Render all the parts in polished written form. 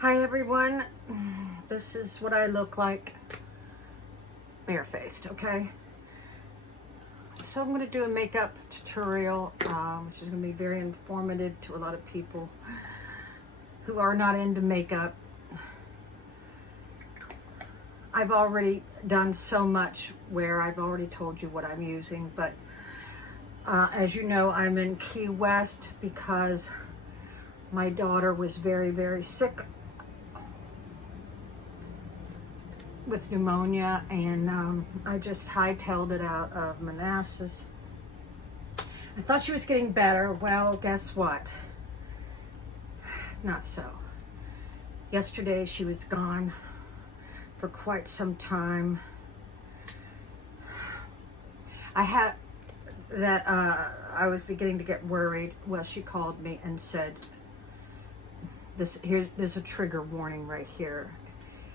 Hi everyone, this is what I look like barefaced, okay? So I'm going to do a makeup tutorial, which is going to be very informative to a lot of people who are not into makeup. I've already done so much where I've already told you what I'm using, but as you know, I'm in Key West because my daughter was very, very sick with pneumonia, and I just hightailed it out of Manassas. I thought she was getting better. Well, guess what? Not so. Yesterday she was gone for quite some time. I was beginning to get worried. Well, she called me and said, there's a trigger warning right here.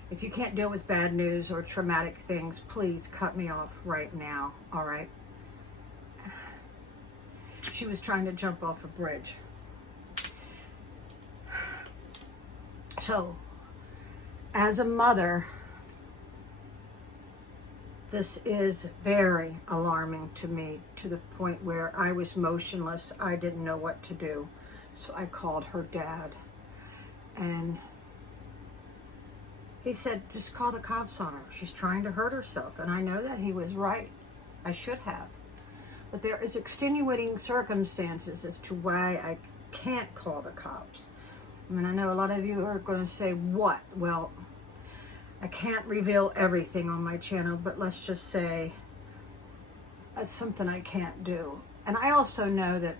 If you can't deal with bad news or traumatic things, please cut me off right now, all right? She was trying to jump off a bridge. So, as a mother, this is very alarming to me, to the point where I was motionless. I didn't know what to do. So I called her dad, and he said, just call the cops on her. She's trying to hurt herself. And I know that he was right. I should have. But there is extenuating circumstances as to why I can't call the cops. I mean, I know a lot of you are going to say, what? Well, I can't reveal everything on my channel, but let's just say that's something I can't do. And I also know that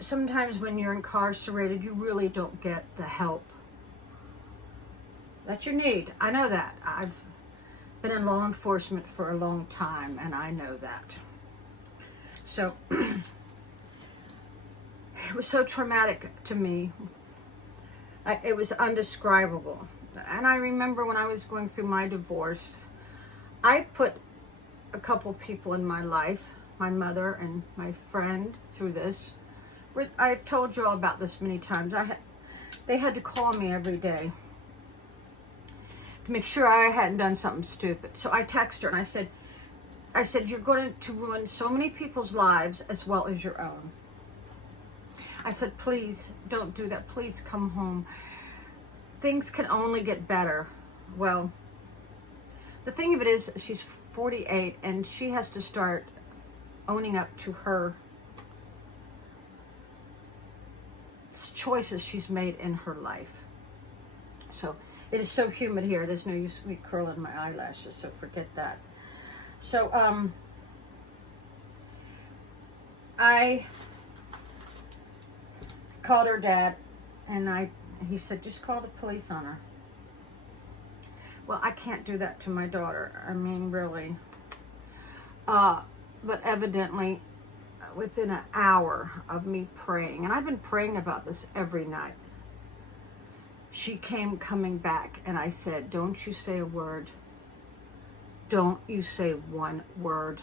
sometimes when you're incarcerated, you really don't get the help that you need. I know that. I've been in law enforcement for a long time, and I know that. So it was so traumatic to me. It was undescribable. And I remember when I was going through my divorce, I put a couple people in my life, my mother and my friend, through this. I've told you all about this many times. They had to call me every day to make sure I hadn't done something stupid. So I texted her and I said, you're going to ruin so many people's lives as well as your own. I said, please don't do that. Please come home. Things can only get better. Well, the thing of it is, she's 48 and she has to start owning up to her choices she's made in her life. So it is so humid here. There's no use of me curling my eyelashes, so forget that. So I called her dad, and he said, just call the police on her. Well, I can't do that to my daughter. I mean, really. But evidently, within an hour of me praying, and I've been praying about this every night, she came coming back, and I said, don't you say a word. Don't you say one word.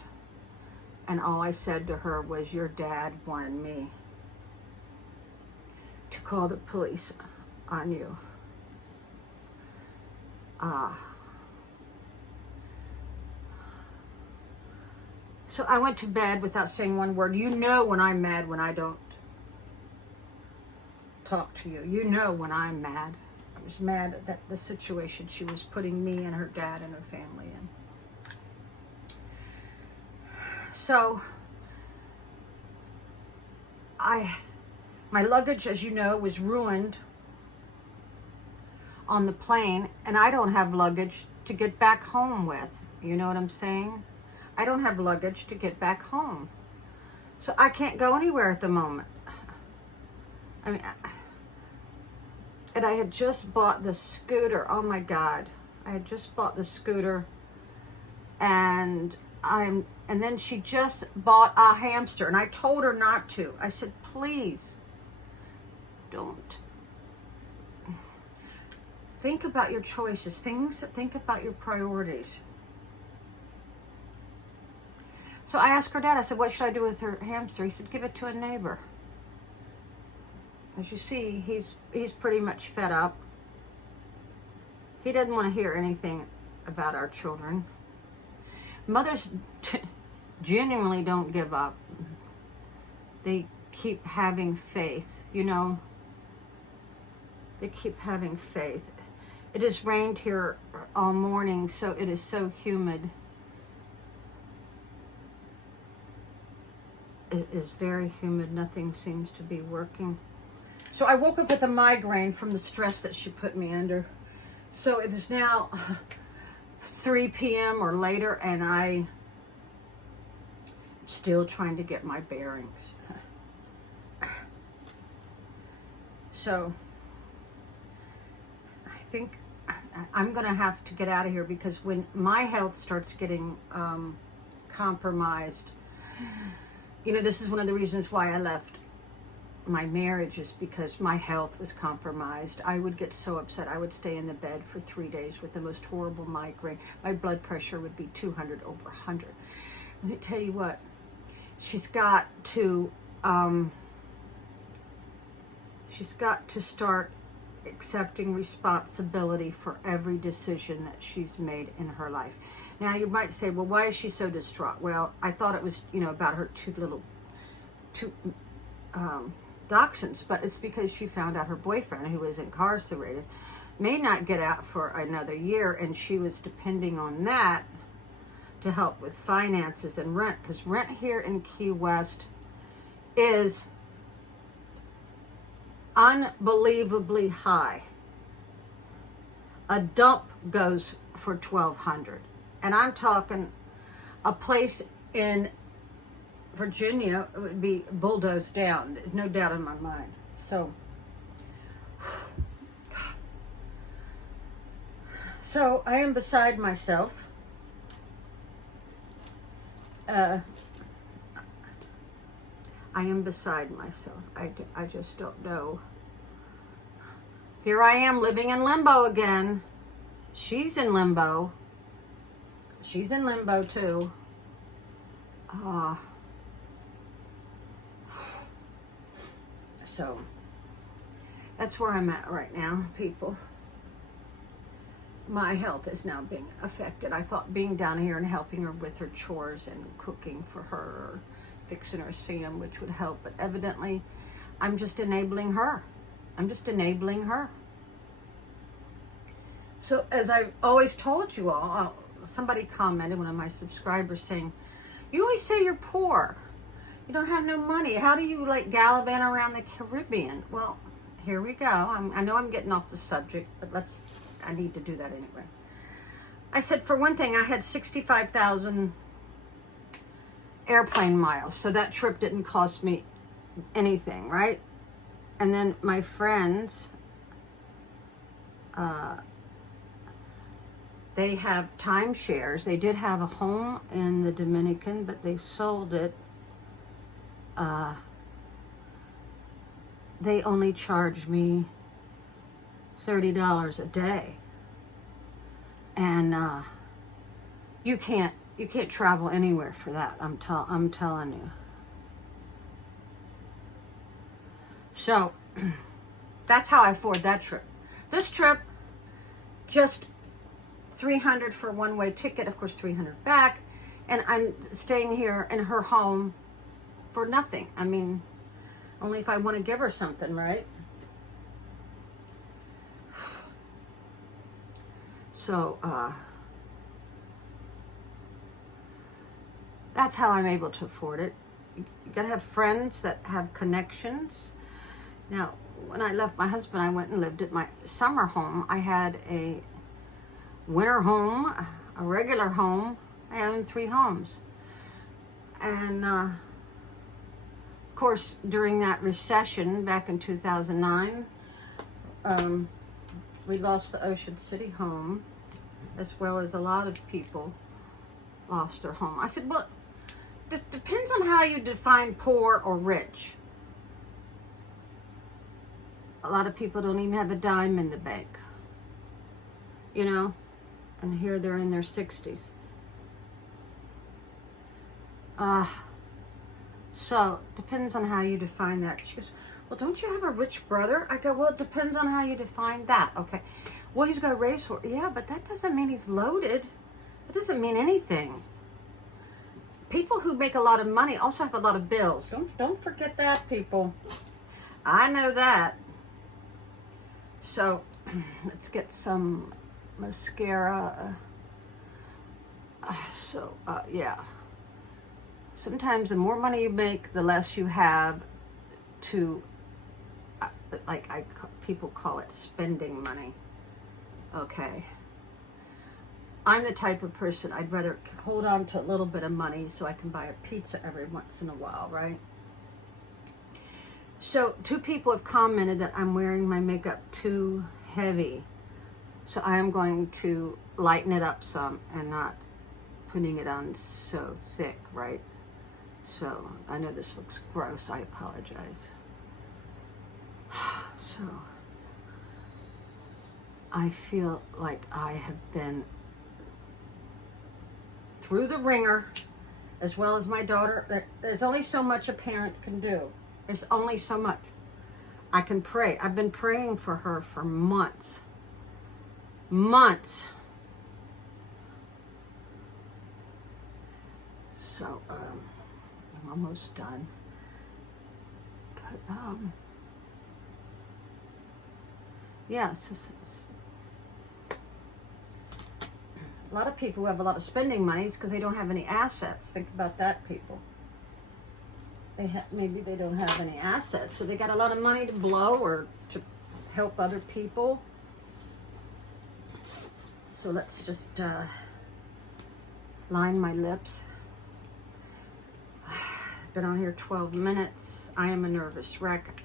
And all I said to her was, your dad wanted me to call the police on you. So I went to bed without saying one word. You know when I'm mad when I don't talk to you. You know when I'm mad. I was mad at the situation she was putting me and her dad and her family in. So my luggage, as you know, was ruined on the plane, and I don't have luggage to get back home with. You know what I'm saying? I don't have luggage to get back home. So I can't go anywhere at the moment. I mean, and I had just bought the scooter. Oh my God. I had just bought the scooter, and then she just bought a hamster, and I told her not to. I said, please don't. Think about your choices. Think about your priorities. So I asked her dad, I said, what should I do with her hamster? He said, give it to a neighbor. As you see, he's pretty much fed up. He doesn't want to hear anything about our children. Mothers genuinely don't give up. They keep having faith, you know. They keep having faith. It has rained here all morning, so it is so humid. It is very humid. Nothing seems to be working. So I woke up with a migraine from the stress that she put me under. So it is now 3 p.m. or later, and I'm still trying to get my bearings. So I think I'm going to have to get out of here, because when my health starts getting compromised, you know, this is one of the reasons why I left my marriage, is because my health was compromised. I would get so upset. I would stay in the bed for 3 days with the most horrible migraine. My blood pressure would be 200 over 100. Let me tell you what, she's got to start accepting responsibility for every decision that she's made in her life. Now you might say, well, why is she so distraught? Well, I thought it was, you know, about her two dachshunds, but it's because she found out her boyfriend, who was incarcerated, may not get out for another year, and she was depending on that to help with finances and rent, because rent here in Key West is unbelievably high. A dump goes for $1,200, and I'm talking a place in Virginia would be bulldozed down. There's no doubt in my mind. So, I am beside myself. I am beside myself. I just don't know. Here I am living in limbo again. She's in limbo. She's in limbo too. So that's where I'm at right now, people. My health is now being affected. I thought being down here and helping her with her chores and cooking for her, or fixing her sandwich would help, but evidently I'm just enabling her. I'm just enabling her. So as I've always told you all, somebody commented, one of my subscribers, saying, you always say you're poor. You don't have no money. How do you like gallivant around the Caribbean? Well, here we go. I know I'm getting off the subject, but I need to do that anyway. I said, for one thing, I had 65,000 airplane miles, so that trip didn't cost me anything, right? And then my friends, they have timeshares. They did have a home in the Dominican, but they sold it. They only charged me $30 a day, and you can't travel anywhere for that. I'm telling you. So that's how I afford that trip. This trip, just $300 for one-way ticket, of course $300 back, and I'm staying here in her home for nothing. I mean, only if I want to give her something, right? So that's how I'm able to afford it. You gotta have friends that have connections. Now, when I left my husband, I went and lived at my summer home. I had a winter home, a regular home. I owned 3 homes. And of course, during that recession back in 2009, we lost the Ocean City home, as well as a lot of people lost their home. I said, well, it depends on how you define poor or rich. A lot of people don't even have a dime in the bank, you know, and here they're in their 60s. So, depends on how you define that. She goes, Well, don't you have a rich brother? I go, well, it depends on how you define that. Okay. Well, he's got a racehorse. Yeah, but that doesn't mean he's loaded. It doesn't mean anything. People who make a lot of money also have a lot of bills. Don't forget that, people. I know that. So, let's get some mascara. Yeah. Sometimes the more money you make, the less you have to, people call it spending money. Okay. I'm the type of person, I'd rather hold on to a little bit of money so I can buy a pizza every once in a while, right? So 2 people have commented that I'm wearing my makeup too heavy. So I am going to lighten it up some and not putting it on so thick, right? So I know this looks gross, I apologize. So I feel like I have been through the ringer, as well as my daughter. There's only so much a parent can do. There's only so much. I can pray. I've been praying for her for months. Months. So, I'm almost done. But, yes. A lot of people who have a lot of spending money because they don't have any assets. Think about that, people. Maybe they don't have any assets, so they got a lot of money to blow or to help other people. So let's just line my lips. Been on here 12 minutes. I am a nervous wreck.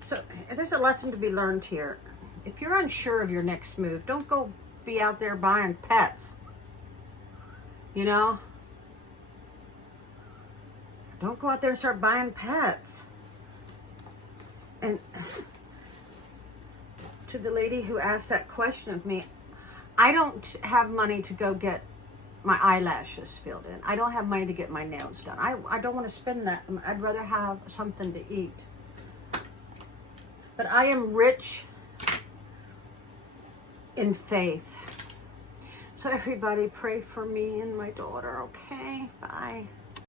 So there's a lesson to be learned here. If you're unsure of your next move, don't go be out there buying pets. You know? Don't go out there and start buying pets. And to the lady who asked that question of me, I don't have money to go get my eyelashes filled in. I don't have money to get my nails done. I don't want to spend that. I'd rather have something to eat. But I am rich in faith. So everybody pray for me and my daughter, okay? Bye.